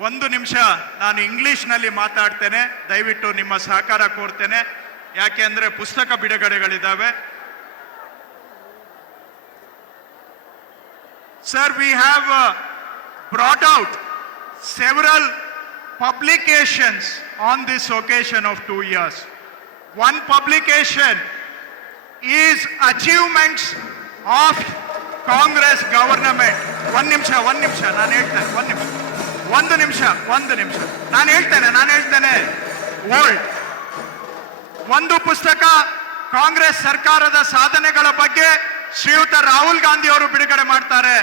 ಒಂದು ನಿಮಿಷ ನಾನು ಇಂಗ್ಲೀಷ್ನಲ್ಲಿ ಮಾತಾಡ್ತೇನೆ ದಯವಿಟ್ಟು ನಿಮ್ಮ ಸಹಕಾರ ಕೋರ್ತೇನೆ ಯಾಕೆ ಅಂದರೆ ಪುಸ್ತಕ ಬಿಡುಗಡೆಗಳಿದ್ದಾವೆ sir we have brought out several publications on this occasion of two years. One publication is achievements of Congress government. ಒಂದು ನಿಮಿಷ ಒಂದು ನಿಮಿಷ ನಾನು ಹೇಳ್ತೇನೆ ಒಂದು ನಿಮಿಷ ಒಂದು ನಿಮಿಷ ಒಂದು ನಿಮಿಷ. ನಾನು ಹೇಳ್ತೇನೆ ನಾನು ಹೇಳ್ತೇನೆ. ಓಲ್ಡ್ ಒಂದು ಪುಸ್ತಕ ಕಾಂಗ್ರೆಸ್ ಸರ್ಕಾರದ ಸಾಧನೆಗಳ ಬಗ್ಗೆ ಶ್ರೀಯುತ ರಾಹುಲ್ ಗಾಂಧಿ ಅವರು ಬಿಡುಗಡೆ ಮಾಡ್ತಾರೆ.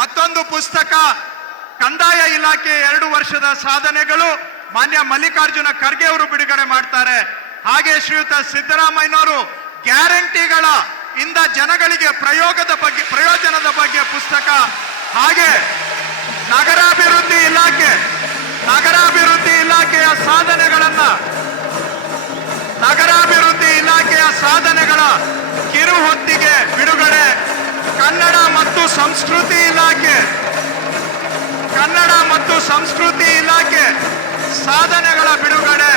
ಮತ್ತೊಂದು ಪುಸ್ತಕ ಕಂದಾಯ ಇಲಾಖೆ ಎರಡು ವರ್ಷದ ಸಾಧನೆಗಳು ಮಾನ್ಯ ಮಲ್ಲಿಕಾರ್ಜುನ ಖರ್ಗೆ ಅವರು ಬಿಡುಗಡೆ ಮಾಡ್ತಾರೆ. ಹಾಗೆ ಶ್ರೀಯುತ ಸಿದ್ದರಾಮಯ್ಯನವರು ಗ್ಯಾರಂಟಿಗಳ ಇಂದ ಜನಗಳಿಗೆ ಪ್ರಯೋಗದ ಬಗ್ಗೆ, ಪ್ರಯೋಜನದ ಬಗ್ಗೆ ಪುಸ್ತಕ. ಹಾಗೆ ನಗರಾಭಿವೃದ್ಧಿ ಇಲಾಖೆ, ನಗರಾಭಿವೃದ್ಧಿ ಇಲಾಖೆಯ ಸಾಧನೆಗಳನ್ನ, ನಗರಾಭಿವೃದ್ಧಿ ಇಲಾಖೆಯ ಸಾಧನೆಗಳ ಕಿರು ಹೊತ್ತಿಗೆ ಬಿಡುಗಡೆ ಕನ್ನಡ ಮತ್ತು ಸಂಸ್ಕೃತಿ ಇಲಾಖೆ, ಕನ್ನಡ ಮತ್ತು ಸಂಸ್ಕೃತಿ ಇಲಾಖೆ ಸಾಧನೆಗಳ ಬಿಡುಗಡೆ.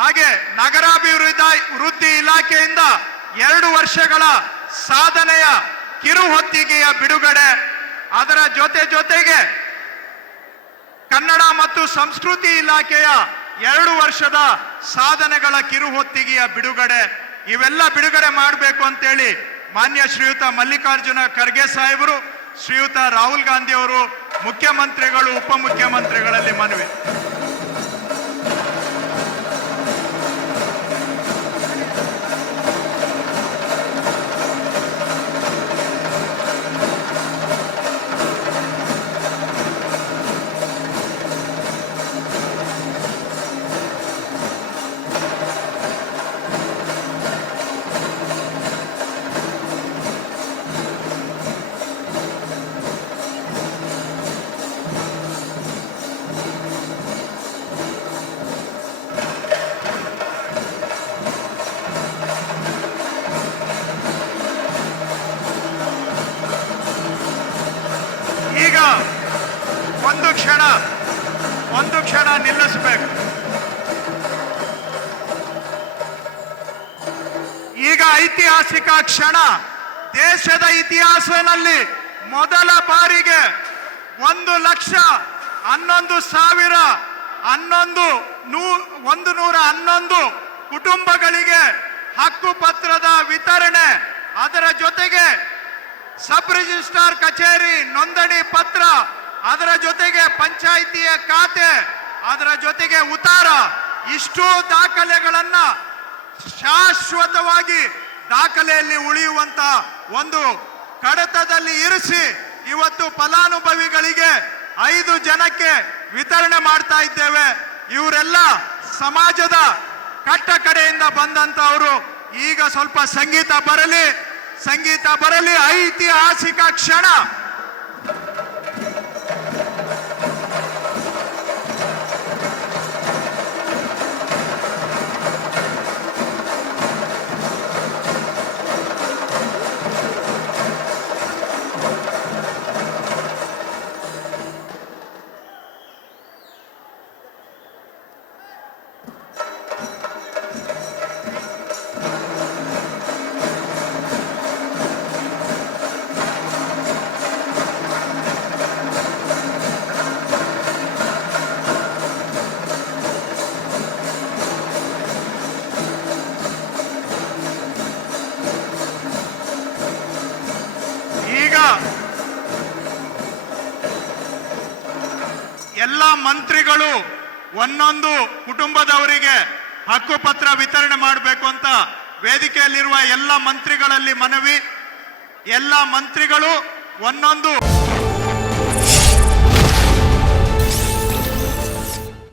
ಹಾಗೆ ನಗರಾಭಿವೃದ್ಧಿ, ವೃದ್ಧಿ ಇಲಾಖೆಯಿಂದ ಎರಡು ವರ್ಷಗಳ ಸಾಧನೆಯ ಕಿರು ಹೊತ್ತಿಗೆಯ ಬಿಡುಗಡೆ ಅದರ ಜೊತೆ ಜೊತೆಗೆ ಕನ್ನಡ ಮತ್ತು ಸಂಸ್ಕೃತಿ ಇಲಾಖೆಯ ಎರಡು ವರ್ಷದ ಸಾಧನೆಗಳ ಕಿರು ಹೊತ್ತಿಗೆಯ ಬಿಡುಗಡೆ. ಇವೆಲ್ಲ ಬಿಡುಗಡೆ ಮಾಡಬೇಕು ಅಂತೇಳಿ ಮಾನ್ಯ ಶ್ರೀಯುತ ಮಲ್ಲಿಕಾರ್ಜುನ ಖರ್ಗೆ ಸಾಹೇಬರು, ಶ್ರೀಯುತ ರಾಹುಲ್ ಗಾಂಧಿ ಅವರು, ಮುಖ್ಯಮಂತ್ರಿಗಳು, ಉಪಮುಖ್ಯಮಂತ್ರಿಗಳಲ್ಲಿ ಮನವಿ. ಕ್ಷಣ, ಒಂದು ಕ್ಷಣ ನಿಲ್ಲಿಸಬೇಕು. ಈಗ ಐತಿಹಾಸಿಕ ಕ್ಷಣ, ದೇಶದ ಇತಿಹಾಸದಲ್ಲಿ ಮೊದಲ ಬಾರಿಗೆ ಒಂದು ಲಕ್ಷ ಹನ್ನೊಂದು ಸಾವಿರ ಹನ್ನೊಂದು ನೂ, ಒಂದು ನೂರ ಹನ್ನೊಂದು ಕುಟುಂಬಗಳಿಗೆ ಹಕ್ಕುಪತ್ರದ ವಿತರಣೆ. ಅದರ ಜೊತೆಗೆ ಸಬ್ ರಿಜಿಸ್ಟ್ರಾರ್ ಕಚೇರಿ ನೋಂದಣಿ ಪತ್ರ ಅದರ ಜೊತೆಗೆ ಪಂಚಾಯಿತಿಯ ಖಾತೆ, ಅದರ ಜೊತೆಗೆ ಉತ್ತಾರ ಇಷ್ಟು ದಾಖಲೆಗಳನ್ನ ಶಾಶ್ವತವಾಗಿ ದಾಖಲೆಯಲ್ಲಿ ಉಳಿಯುವಂತ ಒಂದು ಕಡತದಲ್ಲಿ ಇರಿಸಿ ಇವತ್ತು ಫಲಾನುಭವಿಗಳಿಗೆ ಐದು ಜನಕ್ಕೆ ವಿತರಣೆ ಮಾಡ್ತಾ ಇದ್ದೇವೆ. ಇವರೆಲ್ಲ ಸಮಾಜದ ಕಟ್ಟ ಕಡೆಯಿಂದ ಬಂದಂತವರು. ಈಗ ಸ್ವಲ್ಪ ಸಂಗೀತ ಬರಲಿ ಸಂಗೀತ ಬರಲಿ, ಐತಿಹಾಸಿಕ ಕ್ಷಣ. ಎಲ್ಲ ಮಂತ್ರಿಗಳು ಒಂದೊಂದು ಕುಟುಂಬದವರಿಗೆ ಹಕ್ಕುಪತ್ರ ವಿತರಣೆ ಮಾಡಬೇಕು ಅಂತ ವೇದಿಕೆಯಲ್ಲಿರುವ ಎಲ್ಲ ಮಂತ್ರಿಗಳಲ್ಲಿ ಮನವಿ. ಎಲ್ಲ ಮಂತ್ರಿಗಳು ಒಂದೊಂದು